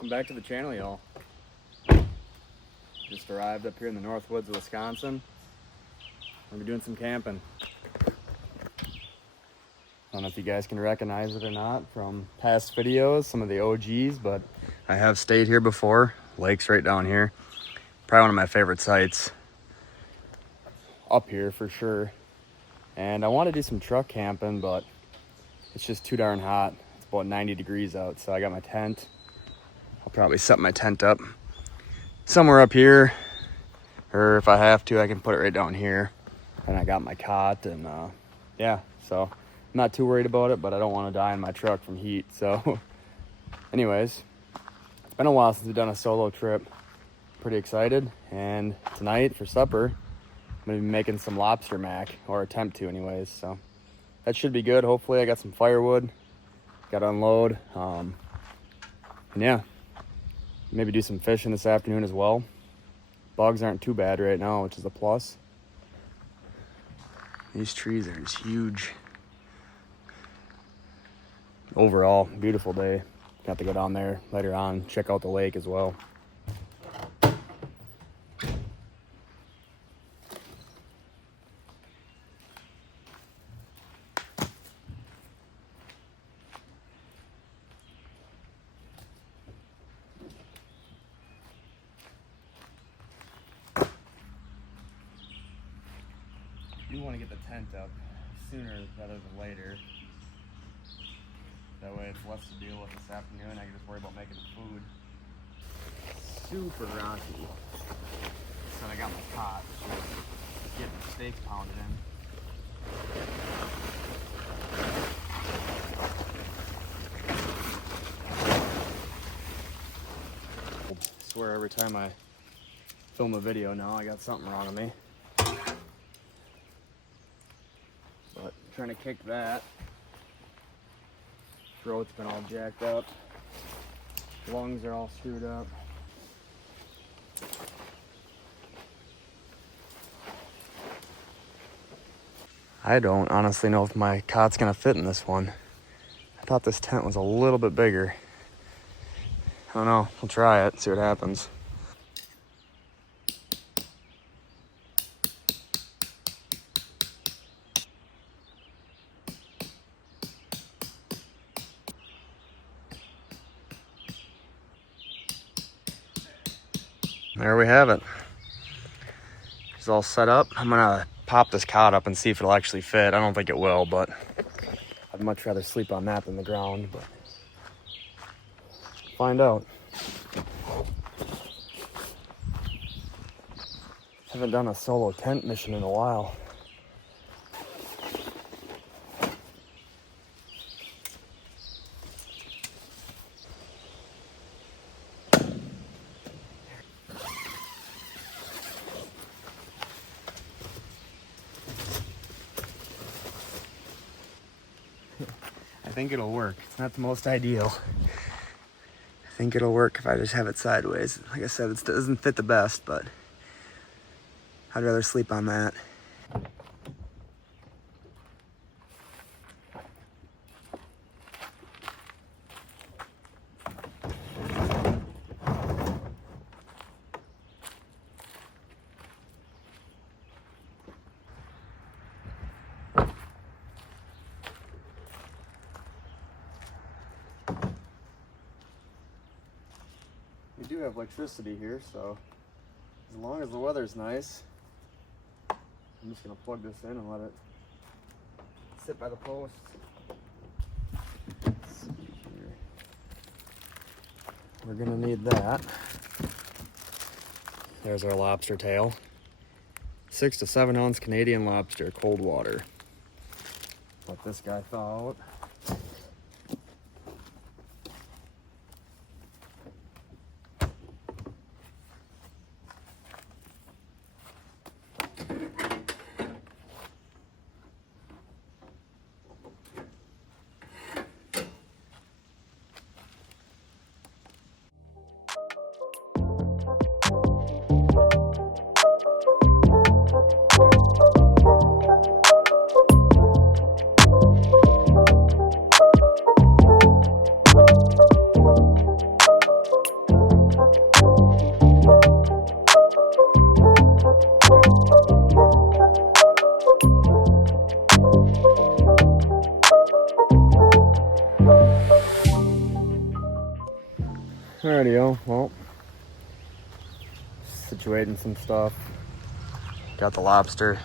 Welcome back to the channel, y'all. Just arrived up here in the north woods of Wisconsin. We're doing some camping. I don't know if you guys can recognize it or not from past videos, some of the OGs, but I have stayed here before. Lake's right down here. Probably one of my favorite sites up here for sure. And I want to do some truck camping, but it's just too darn hot. It's about 90 degrees out, so I got my tent. I'll probably set my tent up somewhere up here, or if I have to, I can put it right down here. And I got my cot, and yeah, so I'm not too worried about it, but I don't want to die in my truck from heat. So anyways, it's been a while since we've done a solo trip. Pretty excited, and tonight for supper I'm gonna be making some lobster mac, or attempt to anyways, so that should be good. Hopefully I got some firewood, got to unload, and yeah, maybe do some fishing this afternoon as well. Bugs aren't too bad right now, which is a plus. These trees are just huge. Overall, beautiful day. Got to go down there later on, check out the lake as well. You want to get the tent up sooner rather than later. That way it's less to deal with this afternoon. I can just worry about making food. Super rocky. So I got my cot. Getting the steaks pounded in. I swear every time I film a video now I got something wrong with me. But trying to kick that. Throat's been all jacked up. Lungs are all screwed up. I don't honestly know if my cot's gonna fit in this one. I thought this tent was a little bit bigger. I don't know, we'll try it, see what happens. There we have it. It's all set up. I'm gonna pop this cot up and see if it'll actually fit. I don't think it will, but I'd much rather sleep on that than the ground, but find out. Haven't done a solo tent mission in a while. I think it'll work. It's not the most ideal. I think it'll work if I just have it sideways. Like I said, it doesn't fit the best, but I'd rather sleep on that. We do have electricity here, so as long as the weather's nice, I'm just gonna plug this in and let it sit by the post. Let's see here. We're gonna need that. There's our lobster tail. 6 to 7 ounce Canadian lobster, cold water. Let this guy thaw out. Alrighty, well, situating some stuff. Got the lobster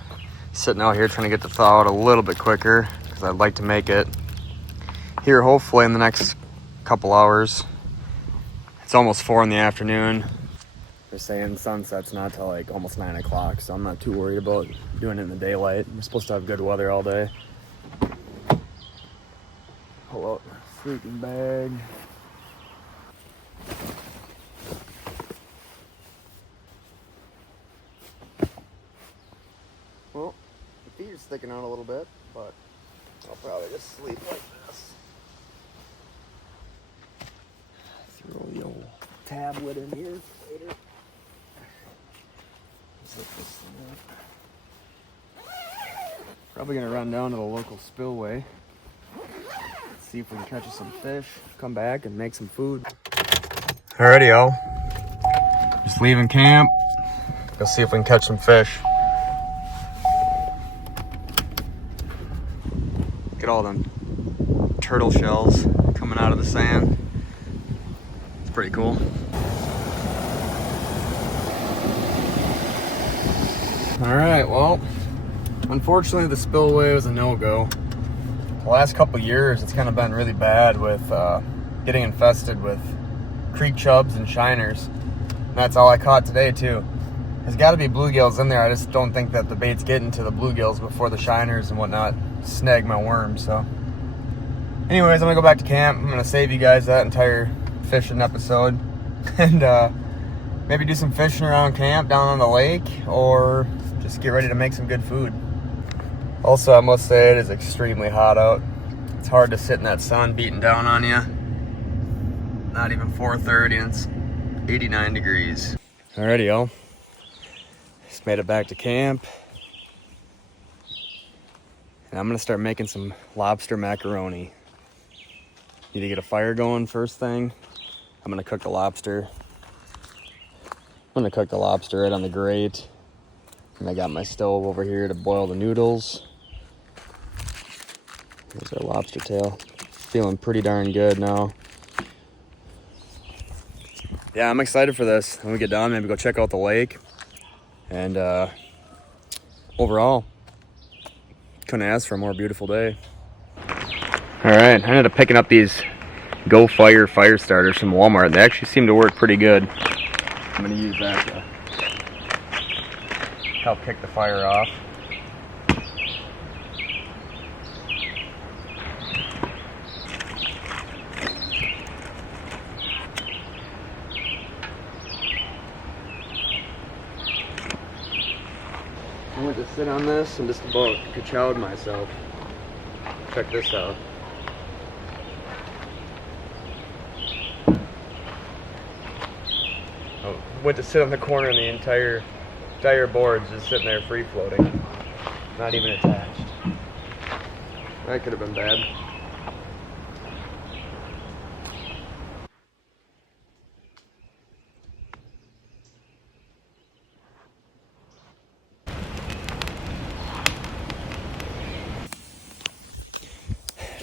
sitting out here trying to get the thaw out a little bit quicker because I'd like to make it here hopefully in the next couple hours. It's almost 4 in the afternoon. They're saying sunset's not till like almost 9 o'clock, so I'm not too worried about doing it in the daylight. We're supposed to have good weather all day. Pull out the sleeping bag. Well, the feet are sticking out a little bit, but I'll probably just sleep like this. Throw the old tablet in here later. Zip this thing up. Probably gonna run down to the local spillway. See if we can catch some fish, come back and make some food. Alrighty, y'all. Just leaving camp. Go see if we can catch some fish. Look at all them turtle shells coming out of the sand. It's pretty cool. Alright, well, unfortunately the spillway was a no-go. The last couple years it's kind of been really bad with getting infested with creek chubs and shiners. And that's all I caught today too. There's got to be bluegills in there. I just don't think that the bait's getting to the bluegills before the shiners and whatnot snag my worms. So anyways, I'm gonna go back to camp. I'm gonna save you guys that entire fishing episode and maybe do some fishing around camp down on the lake, or just get ready to make some good food. Also, I must say it is extremely hot out. It's hard to sit in that sun beating down on you. Not even 4:30 and it's 89 degrees. Alrighty, y'all. Just made it back to camp. And I'm gonna start making some lobster macaroni. Need to get a fire going first thing. I'm gonna cook the lobster. I'm gonna cook the lobster right on the grate. And I got my stove over here to boil the noodles. There's our lobster tail. Feeling pretty darn good now. Yeah, I'm excited for this. When we get done, maybe go check out the lake. And overall, couldn't ask for a more beautiful day. All right, I ended up picking up these GoFire fire starters from Walmart. They actually seem to work pretty good. I'm gonna use that to help kick the fire off. I went to sit on this and just about ka-chowed myself. Check this out. I went to sit on the corner and the entire board's just sitting there free floating. Not even attached. That could have been bad.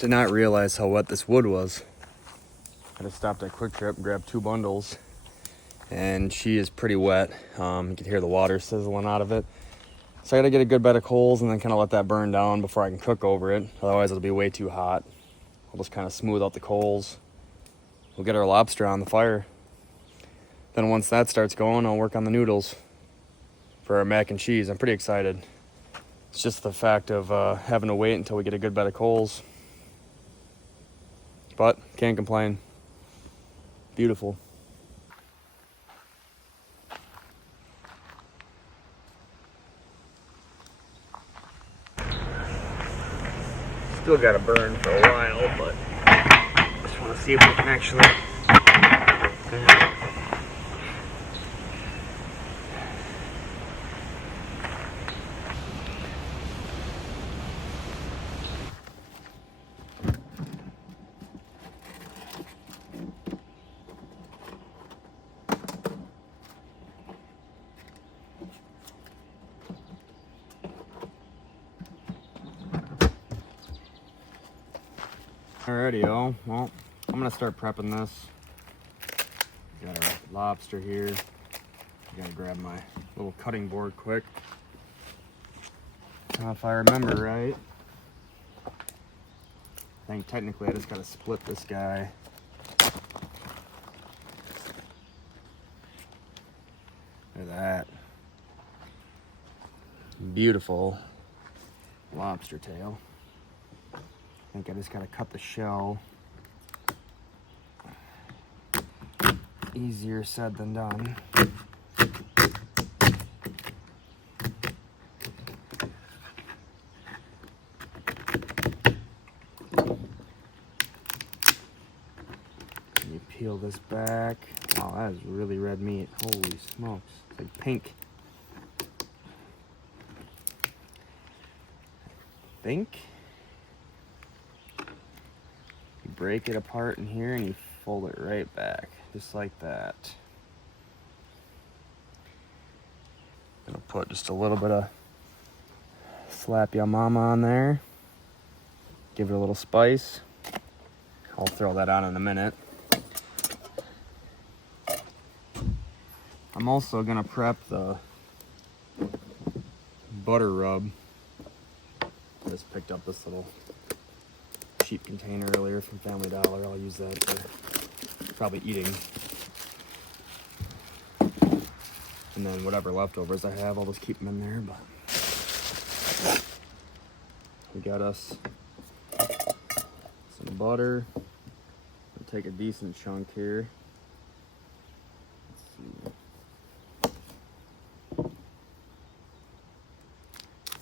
Did not realize how wet this wood was. I just stopped at Quick Trip, grabbed 2 bundles, and she is pretty wet. You can hear the water sizzling out of it. So I gotta get a good bed of coals and then kind of let that burn down before I can cook over it. Otherwise it'll be way too hot. I'll just kind of smooth out the coals. We'll get our lobster on the fire. Then once that starts going, I'll work on the noodles for our mac and cheese. I'm pretty excited. It's just the fact of having to wait until we get a good bed of coals. But can't complain. Beautiful. Still got to burn for a while, but just want to see if we can actually. Alrighty, y'all. Well, I'm gonna start prepping this. Got lobster here. I gotta grab my little cutting board quick. If I remember right, I think technically I just gotta split this guy. Look at that. Beautiful lobster tail. I think I just gotta cut the shell. Easier said than done. You peel this back. Wow, that is really red meat. Holy smokes. It's like pink. I think you break it apart in here and you fold it right back, just like that. Gonna put just a little bit of slap ya mama on there. Give it a little spice. I'll throw that on in a minute. I'm also gonna prep the butter rub. I just picked up this little cheap container earlier from Family Dollar. I'll use that for probably eating. And then whatever leftovers I have, I'll just keep them in there. But we got us some butter. I'll take a decent chunk here. Let's see.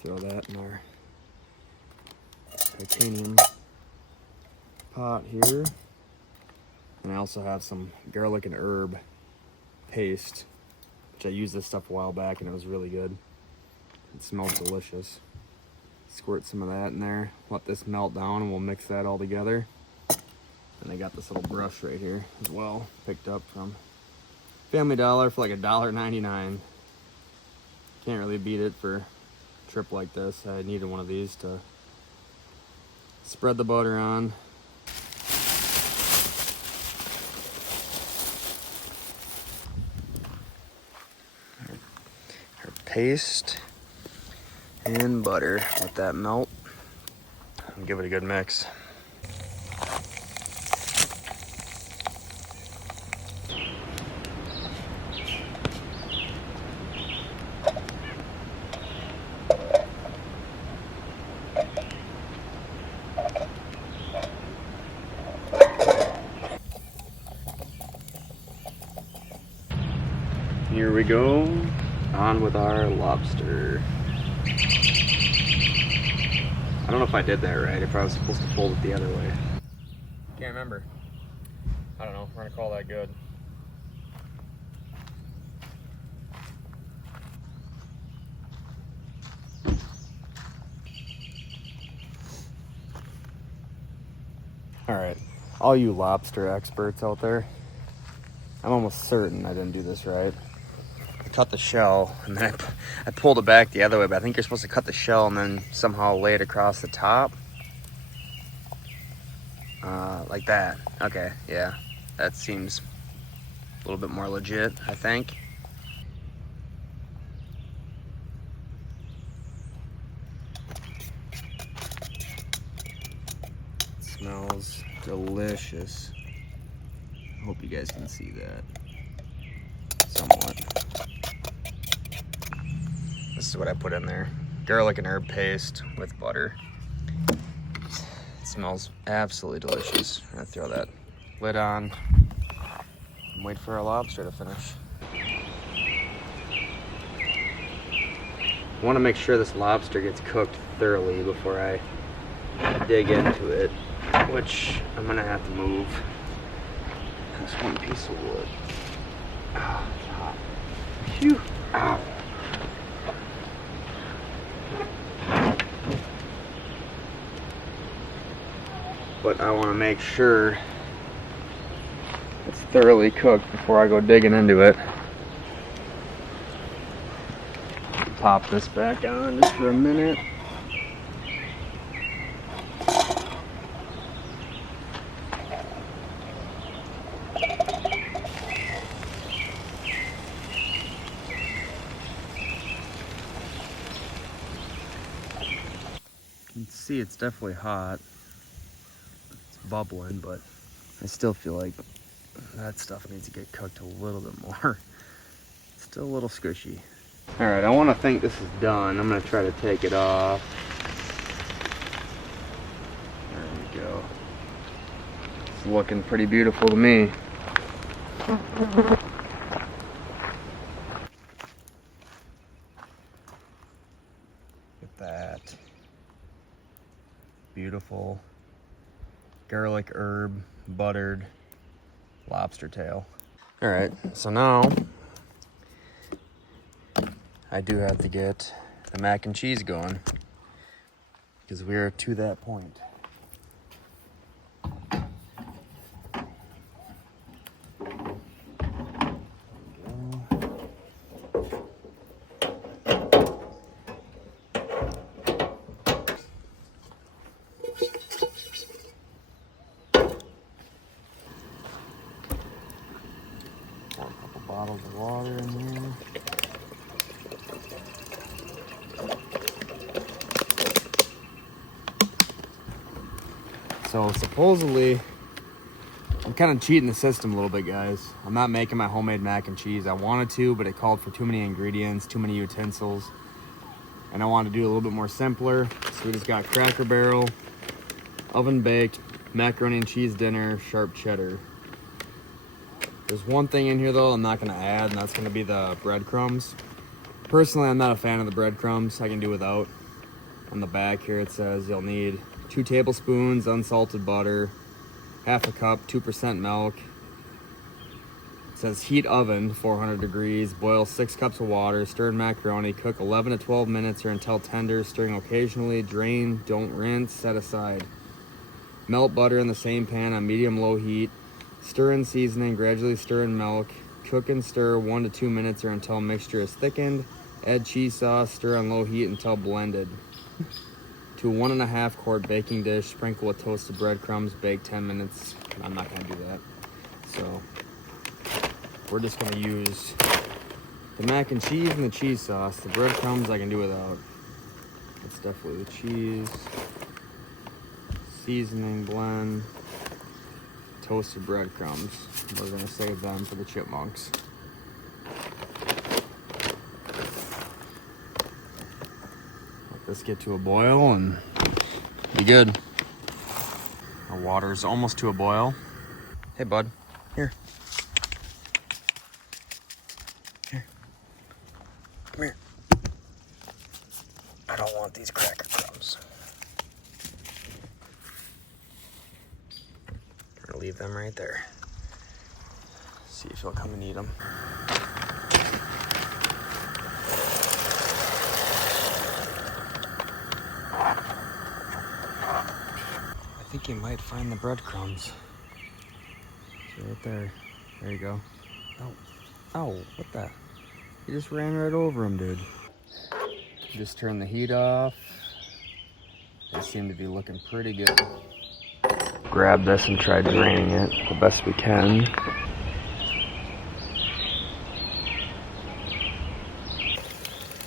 Throw that in our titanium pot here. And I also have some garlic and herb paste, which I used this stuff a while back and it was really good. It smells delicious. Squirt some of that in there, let this melt down, and we'll mix that all together. And I got this little brush right here as well, picked up from Family Dollar for like $1.99. Can't really beat it for a trip like this. I needed one of these to spread the butter on. Our paste and butter, let that melt and give it a good mix. Here we go, on with our lobster. I don't know if I did that right, if I was supposed to fold it the other way. Can't remember. I don't know, we're gonna call that good. All right, all you lobster experts out there, I'm almost certain I didn't do this right. I cut the shell and then I pulled it back the other way, but I think you're supposed to cut the shell and then somehow lay it across the top. Like that. Okay, yeah. That seems a little bit more legit, I think. It smells delicious. I hope you guys can see that somewhat. This is what I put in there. Garlic and herb paste with butter. It smells absolutely delicious. I'm gonna throw that lid on and wait for our lobster to finish. I want to make sure this lobster gets cooked thoroughly before I dig into it, which I'm gonna have to move this one piece of wood. Oh, it's hot. Phew. Ow. But I want to make sure it's thoroughly cooked before I go digging into it. Pop this back on just for a minute. can see it's definitely hot. It's bubbling, but I still feel like that stuff needs to get cooked a little bit more. It's still a little squishy. All right, I want to think this is done. I'm gonna try to take it off. There we go. It's looking pretty beautiful to me. Look at that. Beautiful garlic herb buttered lobster tail. All right, so now I do have to get the mac and cheese going because we are to that point. Pour a couple bottles of water in here. So supposedly, I'm kind of cheating the system a little bit, guys. I'm not making my homemade mac and cheese. I wanted to, but it called for too many ingredients, too many utensils. And I wanted to do a little bit more simpler. So we just got Cracker Barrel, oven baked, macaroni and cheese dinner, sharp cheddar. There's one thing in here though I'm not gonna add, and that's gonna be the breadcrumbs. Personally, I'm not a fan of the breadcrumbs. I can do without. On the back here it says you'll need 2 tablespoons unsalted butter, half a cup, 2% milk. It says heat oven 400 degrees, boil 6 cups of water, stir in macaroni, cook 11 to 12 minutes or until tender, stirring occasionally, drain, don't rinse, set aside. Melt butter in the same pan on medium-low heat, stir in seasoning, gradually stir in milk, cook and stir 1 to 2 minutes or until mixture is thickened, add cheese sauce, stir on low heat until blended. To a 1.5 quart baking dish, sprinkle with toasted breadcrumbs, bake 10 minutes. I'm not gonna do that. So we're just gonna use the mac and cheese and the cheese sauce. The breadcrumbs I can do without. It's definitely the cheese, seasoning blend, toasted breadcrumbs. We're gonna save them for the chipmunks. Let's get to a boil and be good. Our water's almost to a boil. Hey, bud. Here. Here. Come here. I don't want these cracker crumbs. I'm gonna leave them right there. See if he'll come and eat them. I think he might find the breadcrumbs. It's right there. There you go. Oh, oh, what the? He just ran right over him, dude. Just turn the heat off. They seem to be looking pretty good. Grab this and try draining it the best we can.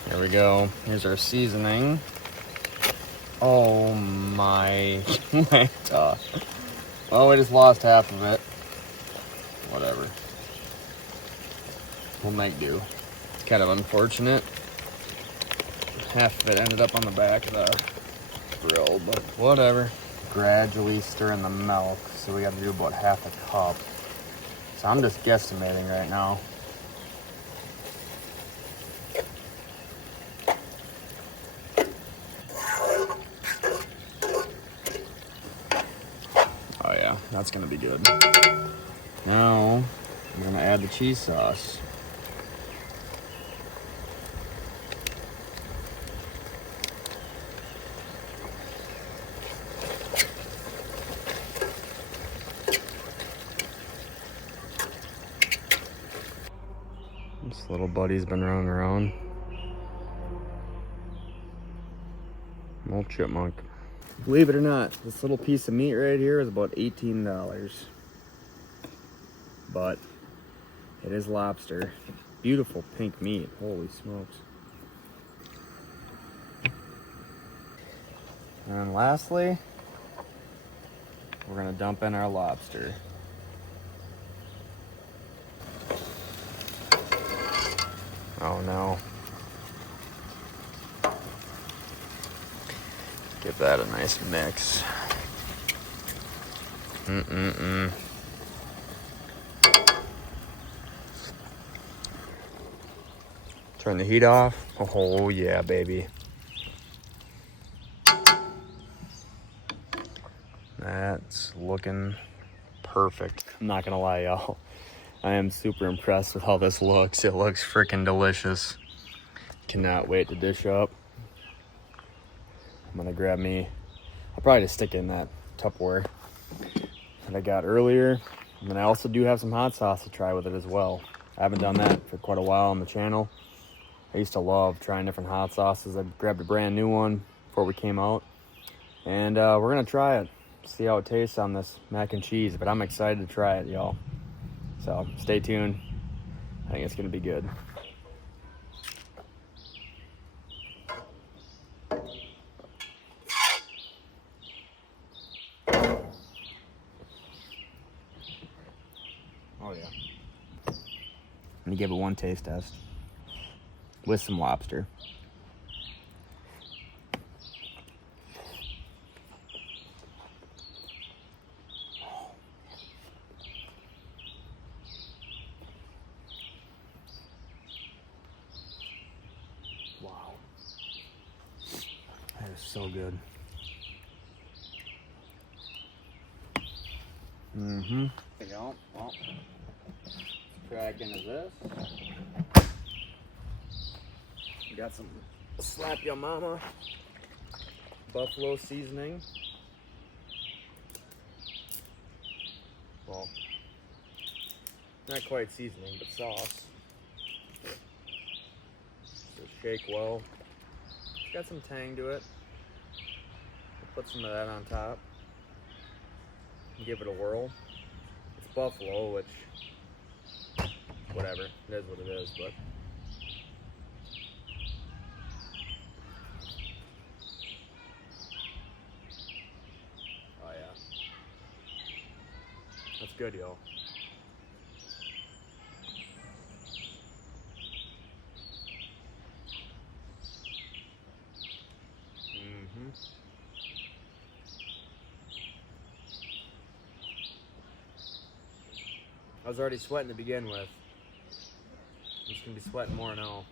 There we go. Here's our seasoning. Oh my gosh. Well, we just lost half of it. Whatever. We'll make do. It's kind of unfortunate. Half of it ended up on the back of the grill, but whatever. Gradually stir in the milk, so we got to do about half a cup. So I'm just guesstimating right now. Oh yeah, that's gonna be good. Now, I'm gonna add the cheese sauce. This little buddy's been running around. An old chipmunk. Believe it or not, this little piece of meat right here is about $18. But it is lobster. Beautiful pink meat. Holy smokes. And then lastly, we're gonna dump in our lobster. Oh no. Give that a nice mix. Turn the heat off. Oh yeah, baby. That's looking perfect. I'm not gonna lie, y'all. I am super impressed with how this looks. It looks freaking delicious. Cannot wait to dish up. I'm gonna grab me, I'll probably just stick it in that Tupperware that I got earlier. And then I also do have some hot sauce to try with it as well. I haven't done that for quite a while on the channel. I used to love trying different hot sauces. I grabbed a brand new one before we came out. And we're gonna try it. See how it tastes on this mac and cheese, but I'm excited to try it, y'all. So stay tuned. I think it's gonna be good. Oh yeah. I'm gonna give it one taste test with some lobster. Wow. That is so good. There you go. Well, let's crack into this. We got some Slap Your Mama buffalo seasoning. Well, not quite seasoning, but sauce. So shake well. It's got some tang to it. We'll put some of that on top. Give it a whirl. It's buffalo, which, whatever, it is what it is, but. Oh yeah. That's good, y'all. I was already sweating to begin with. I'm just gonna be sweating more now.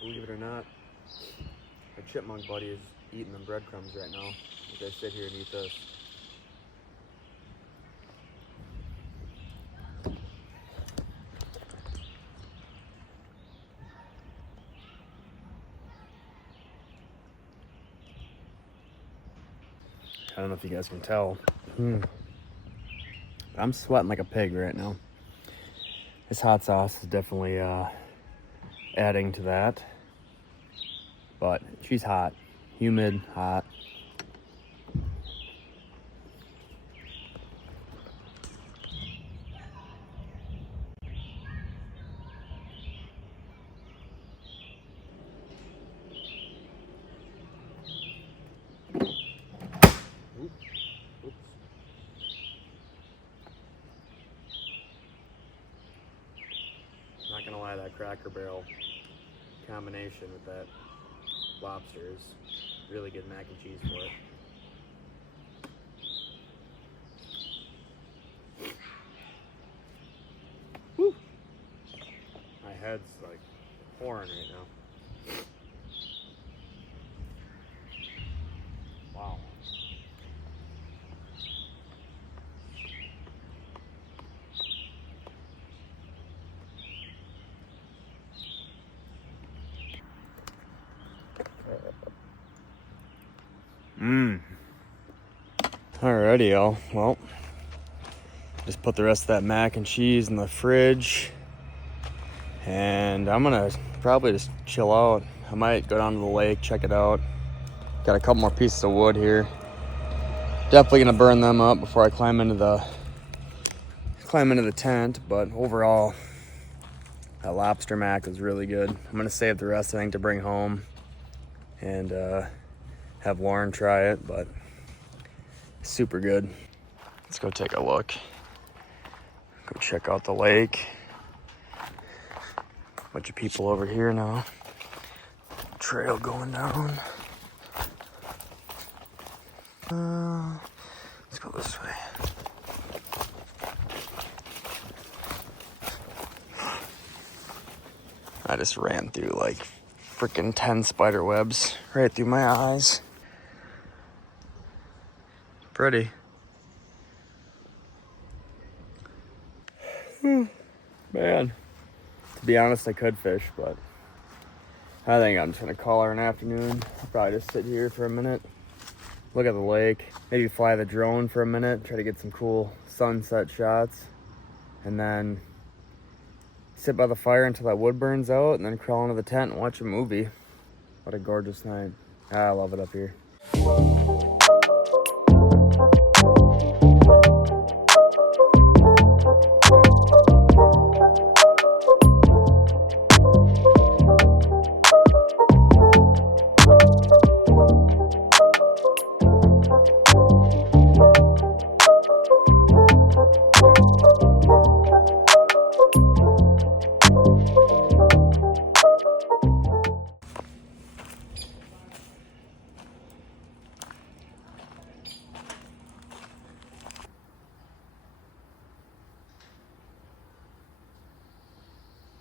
Believe it or not, my chipmunk buddy is eating them breadcrumbs right now as I sit here and eat this. I don't know if you guys can tell. I'm sweating like a pig right now. This hot sauce is definitely adding to that. But she's hot, humid, hot. Not gonna lie, that Cracker Barrel combination with that lobster is really good mac and cheese for it. Woo! My head's like pouring right now. Wow. Alrighty, y'all. Well, just put the rest of that mac and cheese in the fridge, and I'm gonna probably just chill out. I might go down to the lake, check it out. Got a couple more pieces of wood here. Definitely gonna burn them up before I climb into the tent. But overall, That lobster mac was really good. I'm gonna save the rest, I think, to bring home and have Lauren try it, but super good. Let's go take a look. Go check out the lake. Bunch of people over here now. Trail going down. Let's go this way. I just ran through like freaking 10 spider webs right through my eyes. Pretty. Man, to be honest, I could fish, but I think I'm just gonna call her an afternoon. I'll probably just sit here for a minute, look at the lake, maybe fly the drone for a minute, try to get some cool sunset shots, and then sit by the fire until that wood burns out, and then crawl into the tent and watch a movie. What a gorgeous night. I love it up here.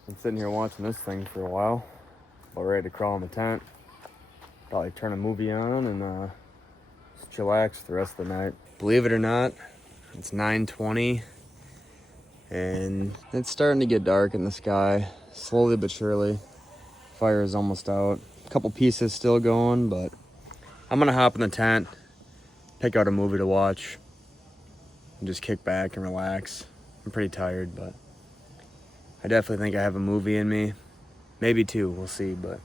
Been sitting here watching this thing for a while. About ready to crawl in the tent. Probably turn a movie on and just chillax the rest of the night. Believe it or not, it's 9:20 and it's starting to get dark in the sky, slowly but surely. Fire is almost out. A couple pieces still going, but I'm gonna hop in the tent, pick out a movie to watch, and just kick back and relax. I'm pretty tired, but I definitely think I have a movie in me. Maybe two, we'll see, but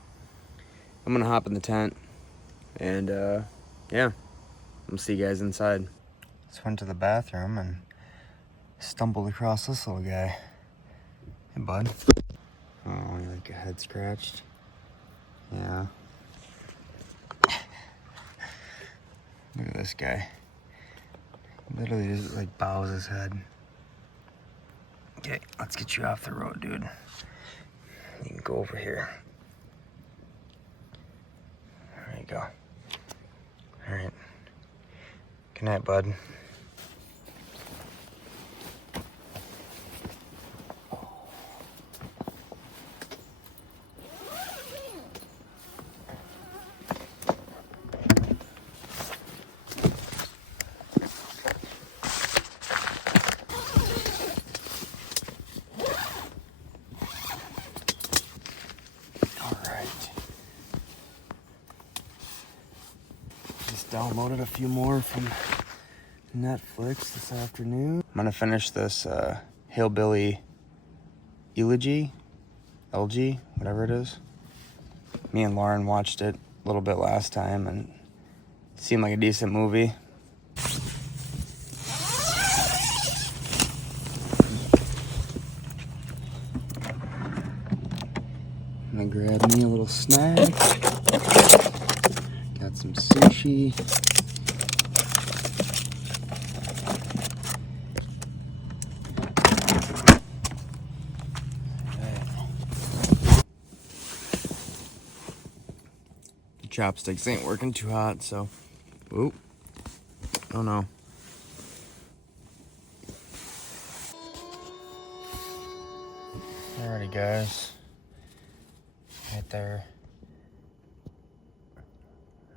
I'm gonna hop in the tent and yeah, I'll see you guys inside. Just went to the bathroom and stumbled across this little guy. Hey, bud. Oh, you like a head scratched? Yeah. Look at this guy. Literally just like bows his head. Okay, let's get you off the road, dude. You can go over here. There you go. All right. Good night, bud. Downloaded a few more from Netflix this afternoon. I'm gonna finish this Hillbilly Elegy, LG, whatever it is. Me and Lauren watched it a little bit last time and it seemed like a decent movie. I'm gonna grab me a little snack. Got some sushi. The chopsticks ain't working too hot, so. Oop. Oh no. Alrighty, guys. Right there.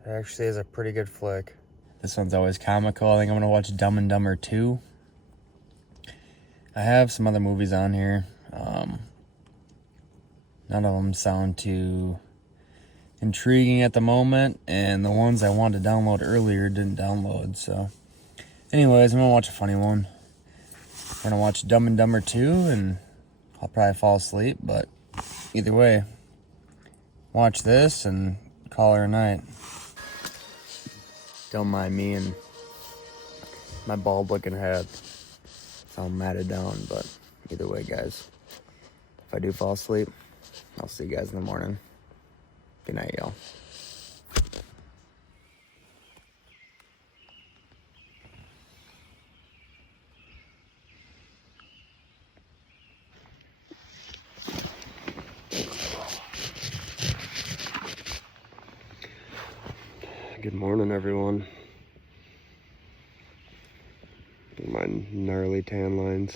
It actually is a pretty good flick. This one's always comical. I think I'm gonna watch Dumb and Dumber 2. I have some other movies on here. None of them sound too intriguing at the moment, and the ones I wanted to download earlier didn't download, so. Anyways, I'm gonna watch a funny one. I'm gonna watch Dumb and Dumber 2, and I'll probably fall asleep, but either way, watch this and call her a night. Don't mind me and my bald looking head. It's all matted down, but either way, guys. If I do fall asleep, I'll see you guys in the morning. Good night, y'all. Good morning, everyone. My gnarly tan lines.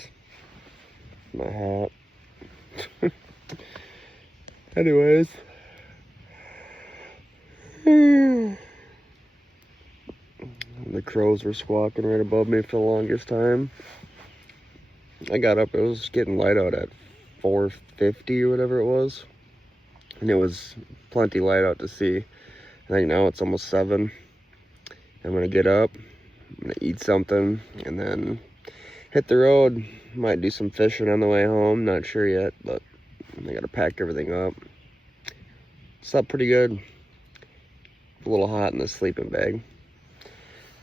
My hat. Anyways. The crows were squawking right above me for the longest time. I got up, it was getting light out at 4:50 or whatever it was. And it was plenty light out to see. I think now it's almost 7. I'm gonna get up, I'm gonna eat something, and then hit the road. Might do some fishing on the way home, not sure yet, but I gotta pack everything up. Slept pretty good. A little hot in the sleeping bag.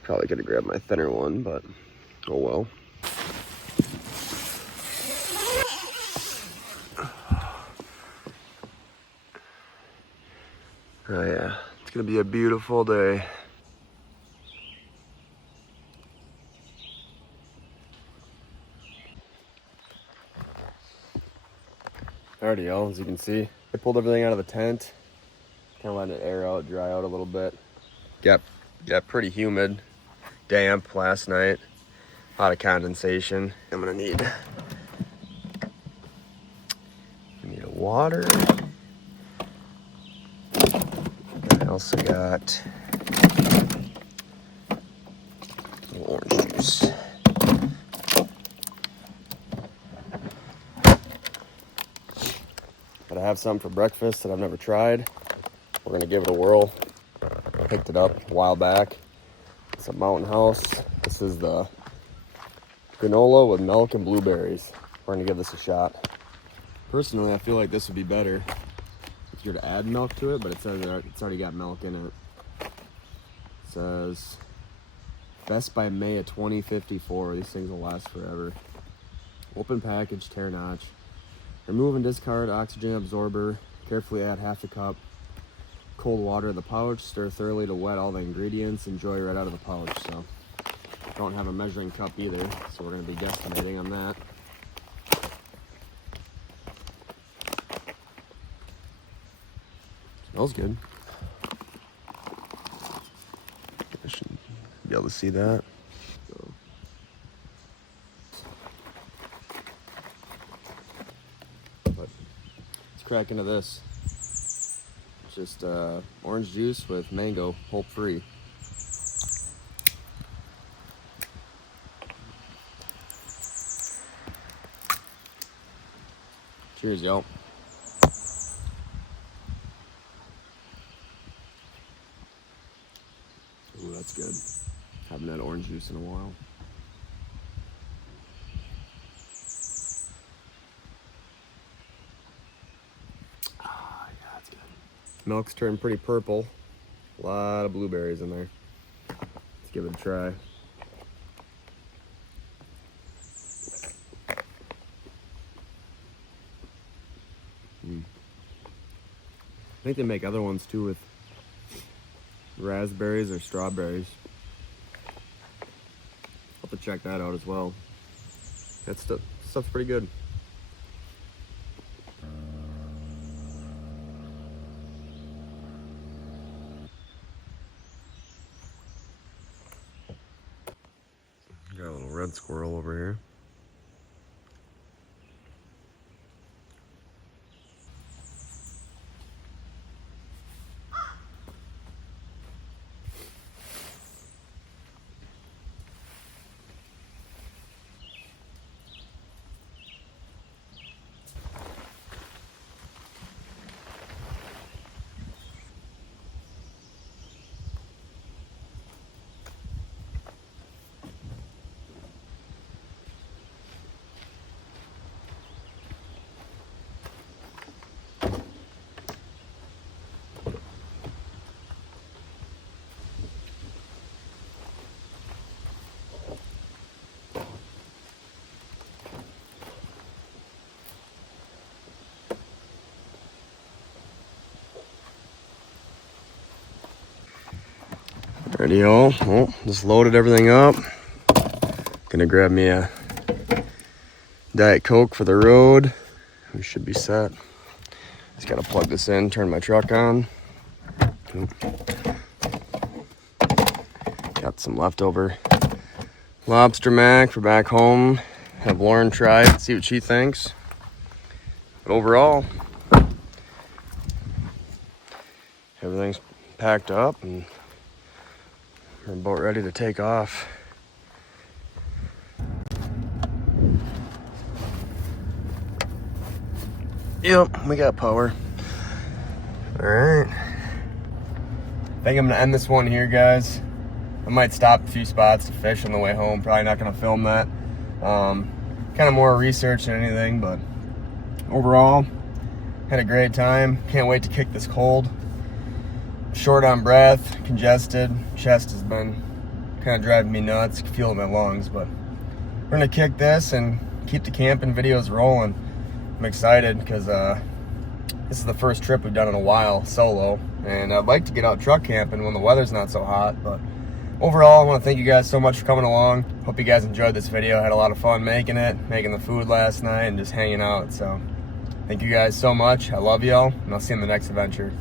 Probably could have grabbed my thinner one, but oh well. Oh yeah, it's gonna be a beautiful day. Alrighty, y'all, as you can see, I pulled everything out of the tent. Kind of letting it air out, dry out a little bit. Got pretty humid, damp last night. A lot of condensation. I'm gonna need a water. I also got a little orange juice. But I have some for breakfast that I've never tried. We're gonna give it a whirl. Picked it up a while back. It's a Mountain House. This is the granola with milk and blueberries. We're gonna give this a shot. Personally, I feel like this would be better if you were to add milk to it, but it says it's already got milk in it. It says, best by May of 2054. These things will last forever. Open package, tear notch. Remove and discard oxygen absorber. Carefully add half a cup cold water to the pouch. Stir thoroughly to wet all the ingredients. Enjoy right out of the pouch. So, don't have a measuring cup either, so we're going to be guesstimating on that. Smells good. I should be able to see that. So. But let's crack into this. It's just orange juice with mango, pulp free. Cheers, y'all. Ooh, that's good. Haven't had orange juice in a while. Ah, yeah, that's good. Milk's turned pretty purple. A lot of blueberries in there. Let's give it a try. I think they make other ones too with raspberries or strawberries. I'll have to check that out as well. That stuff's pretty good. Got a little red squirrel over here. Radio. Oh, just loaded everything up. Gonna grab me a Diet Coke for the road. We should be set. Just gotta plug this in, turn my truck on. Got some leftover lobster mac for back home. Have Lauren try it, see what she thinks. But overall, everything's packed up and we're about ready to take off. Yep, we got power. All right. I think I'm gonna end this one here, guys. I might stop a few spots to fish on the way home. Probably not gonna film that. Kind of more research than anything, but overall, had a great time. Can't wait to kick this cold. Short on breath, congested, chest has been kind of driving me nuts, feeling my lungs, but we're gonna kick this and keep the camping videos rolling. I'm excited because this is the first trip we've done in a while solo, and I'd like to get out truck camping when the weather's not so hot. But overall, I want to thank you guys so much for coming along. Hope you guys enjoyed this video. I had a lot of fun making it, making the food last night, and just hanging out. So thank you guys so much. I love y'all, and I'll see you in the next adventure.